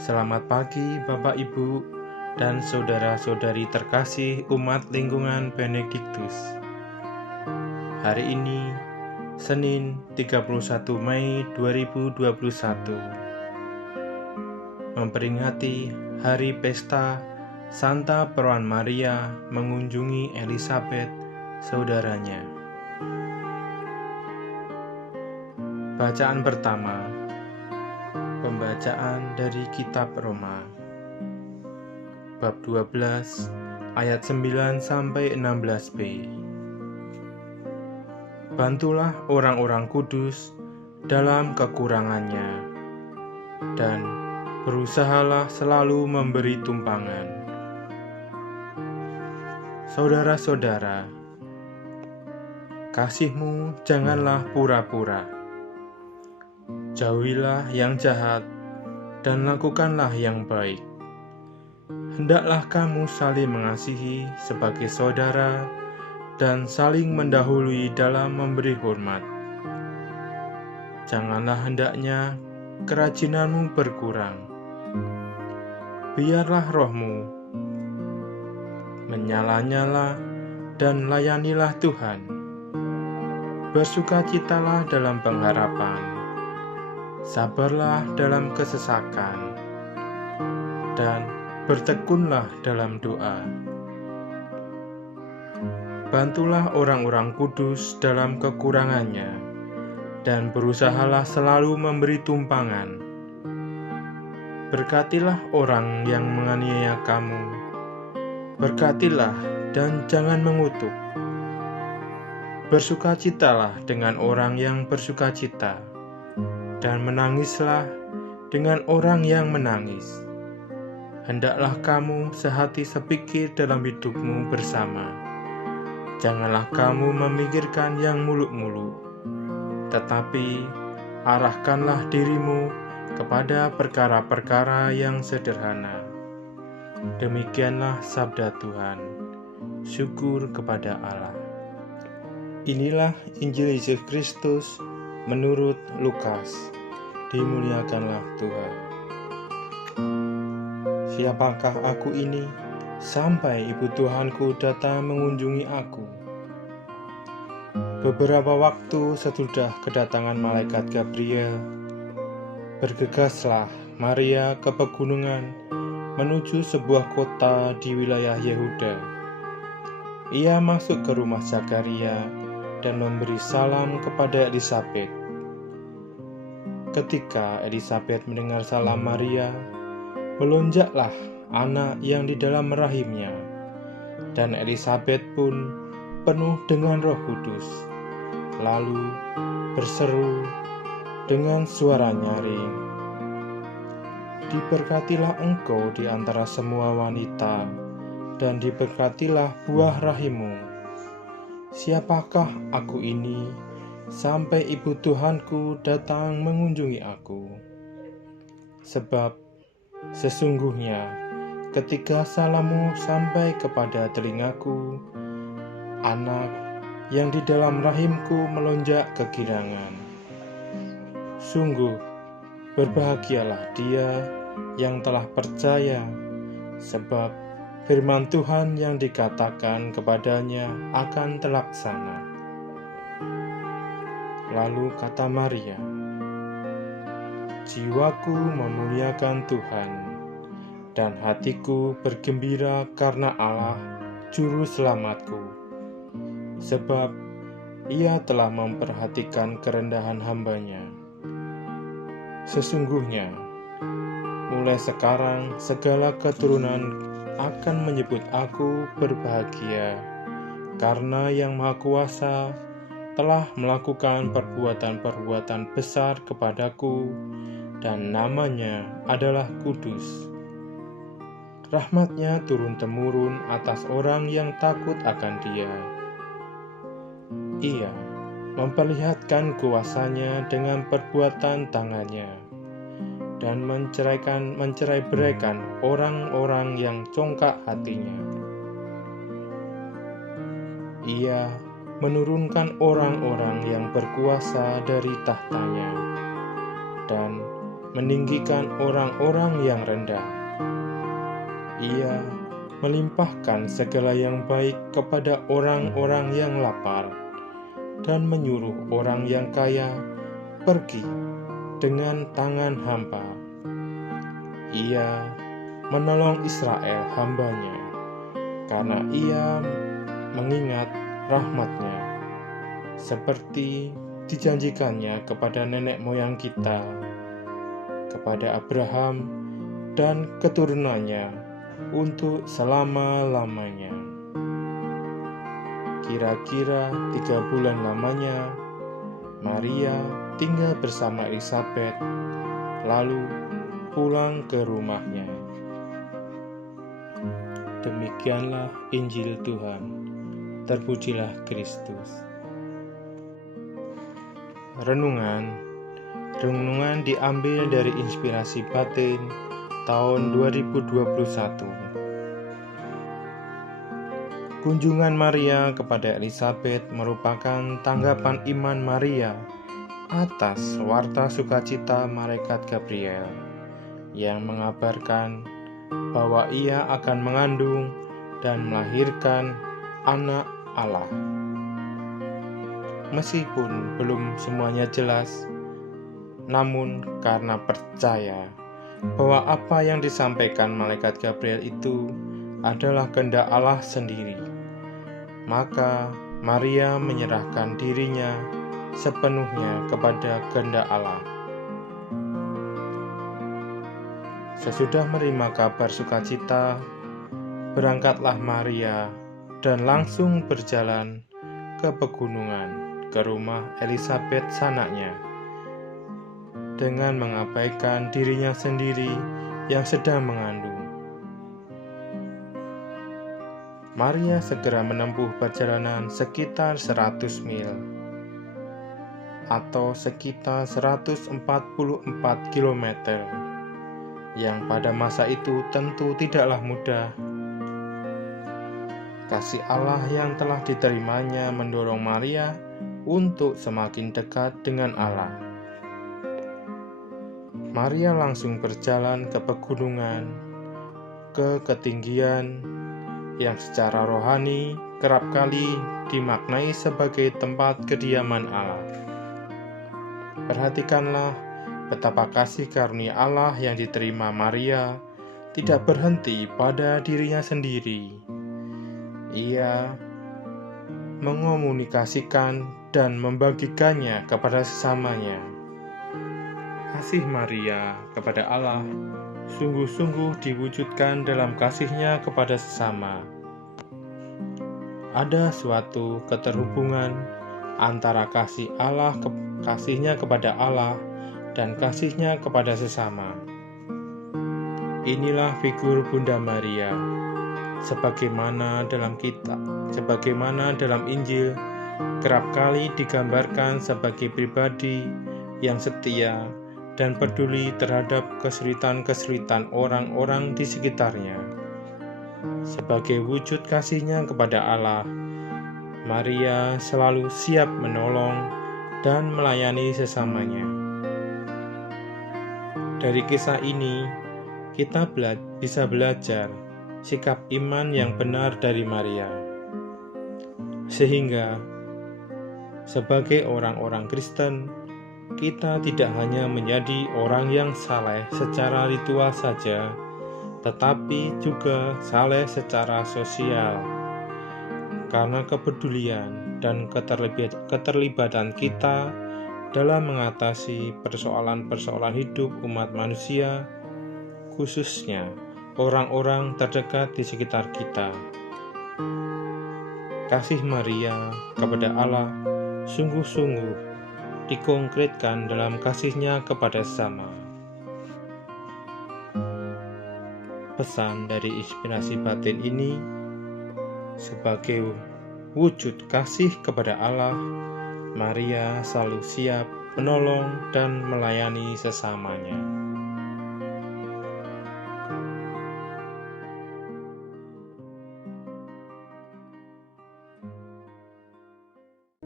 Selamat pagi Bapak Ibu dan saudara-saudari terkasih umat lingkungan Benediktus. Hari ini Senin 31 Mei 2021 memperingati hari pesta Santa Perawan Maria mengunjungi Elizabeth saudaranya. Bacaan pertama, pembacaan dari kitab Roma bab 12 ayat 9 sampai 16b. Bantulah orang-orang kudus dalam kekurangannya dan berusahalah selalu memberi tumpangan. Saudara-saudara, kasihmu janganlah pura-pura. Jauhilah yang jahat dan lakukanlah yang baik. Hendaklah kamu saling mengasihi sebagai saudara dan saling mendahului dalam memberi hormat. Janganlah hendaknya kerajinanmu berkurang. Biarlah rohmu menyala-nyala dan layanilah Tuhan. Bersukacitalah dalam pengharapan. Sabarlah dalam kesesakan, dan bertekunlah dalam doa. Bantulah orang-orang kudus dalam kekurangannya, dan berusahalah selalu memberi tumpangan. Berkatilah orang yang menganiaya kamu, berkatilah dan jangan mengutuk. Bersukacitalah dengan orang yang bersukacita, dan menangislah dengan orang yang menangis. Hendaklah kamu sehati sepikir dalam hidupmu bersama. Janganlah kamu memikirkan yang muluk-muluk, tetapi arahkanlah dirimu kepada perkara-perkara yang sederhana. Demikianlah sabda Tuhan. Syukur kepada Allah. Inilah Injil Yesus Kristus menurut Lukas. Dimuliakanlah Tuhan. Siapakah aku ini sampai ibu Tuhanku datang mengunjungi aku? Beberapa waktu sesudah kedatangan malaikat Gabriel, bergegaslah Maria ke pegunungan menuju sebuah kota di wilayah Yehuda. Ia masuk ke rumah Zakaria dan memberi salam kepada Elizabeth. Ketika Elizabeth mendengar salam Maria, melonjaklah anak yang di dalam rahimnya, dan Elizabeth pun penuh dengan Roh Kudus, lalu berseru dengan suara nyaring, "Diberkatilah engkau di antara semua wanita, dan diberkatilah buah rahimmu. Siapakah aku ini sampai ibu Tuhanku datang mengunjungi aku? Sebab sesungguhnya ketika salammu sampai kepada telingaku, anak yang di dalam rahimku melonjak kegirangan. Sungguh berbahagialah dia yang telah percaya, sebab firman Tuhan yang dikatakan kepadanya akan terlaksana." Lalu kata Maria, "Jiwaku memuliakan Tuhan, dan hatiku bergembira karena Allah, Juru Selamatku. Sebab Ia telah memperhatikan kerendahan hamba-Nya. Sesungguhnya, mulai sekarang segala keturunan akan menyebut aku berbahagia, karena Yang Maha Kuasa telah melakukan perbuatan-perbuatan besar kepadaku, dan namanya adalah kudus. Rahmat-Nya turun-temurun atas orang yang takut akan Dia. Ia memperlihatkan kuasa-Nya dengan perbuatan tangan-Nya, dan mencerai-beraikan orang-orang yang congkak hatinya. Ia menurunkan orang-orang yang berkuasa dari tahtanya, dan meninggikan orang-orang yang rendah. Ia melimpahkan segala yang baik kepada orang-orang yang lapar dan menyuruh orang yang kaya pergi dengan tangan hampa. Ia menolong Israel hambanya, karena ia mengingat rahmat-Nya, seperti dijanjikannya kepada nenek moyang kita, kepada Abraham dan keturunannya untuk selama-lamanya. Kira-kira 3 bulan lamanya, Maria tinggal bersama Elisabet, lalu pulang ke rumahnya. Demikianlah Injil Tuhan. Terpujilah Kristus. Renungan diambil dari Inspirasi Batin tahun 2021. Kunjungan Maria kepada Elisabet merupakan tanggapan iman Maria atas warta sukacita malaikat Gabriel yang mengabarkan bahwa ia akan mengandung dan melahirkan anak Allah. Meskipun belum semuanya jelas, namun karena percaya bahwa apa yang disampaikan malaikat Gabriel itu adalah kehendak Allah sendiri, maka Maria menyerahkan dirinya sepenuhnya kepada kehendak Allah. Sesudah menerima kabar sukacita, berangkatlah Maria dan langsung berjalan ke pegunungan, ke rumah Elisabet sanaknya, dengan mengabaikan dirinya sendiri yang sedang mengandung. Maria segera menempuh perjalanan sekitar 100 mil, atau sekitar 144 km, yang pada masa itu tentu tidaklah mudah. Kasih Allah yang telah diterimanya mendorong Maria untuk semakin dekat dengan Allah. Maria langsung berjalan ke pegunungan, ke ketinggian yang secara rohani kerap kali dimaknai sebagai tempat kediaman Allah. Perhatikanlah betapa kasih karunia Allah yang diterima Maria tidak berhenti pada dirinya sendiri. Ia mengomunikasikan dan membagikannya kepada sesamanya. Kasih Maria kepada Allah sungguh-sungguh diwujudkan dalam kasih-Nya kepada sesama. Ada suatu keterhubungan antara kasih-Nya kepada Allah dan kasih-Nya kepada sesama. Inilah figur Bunda Maria, sebagaimana dalam Injil kerap kali digambarkan sebagai pribadi yang setia dan peduli terhadap kesulitan-kesulitan orang-orang di sekitarnya. Sebagai wujud kasih-Nya kepada Allah, Maria selalu siap menolong dan melayani sesamanya. Dari kisah ini, kita bisa belajar sikap iman yang benar dari Maria, sehingga sebagai orang-orang Kristen, kita tidak hanya menjadi orang yang saleh secara ritual saja, tetapi juga saleh secara sosial, karena kepedulian dan keterlibatan kita dalam mengatasi persoalan-persoalan hidup umat manusia, khususnya orang-orang terdekat di sekitar kita. Kasih Maria kepada Allah sungguh-sungguh dikonkretkan dalam kasih-Nya kepada sesama. Pesan dari Inspirasi Batin ini, sebagai wujud kasih kepada Allah, Maria selalu siap menolong dan melayani sesamanya.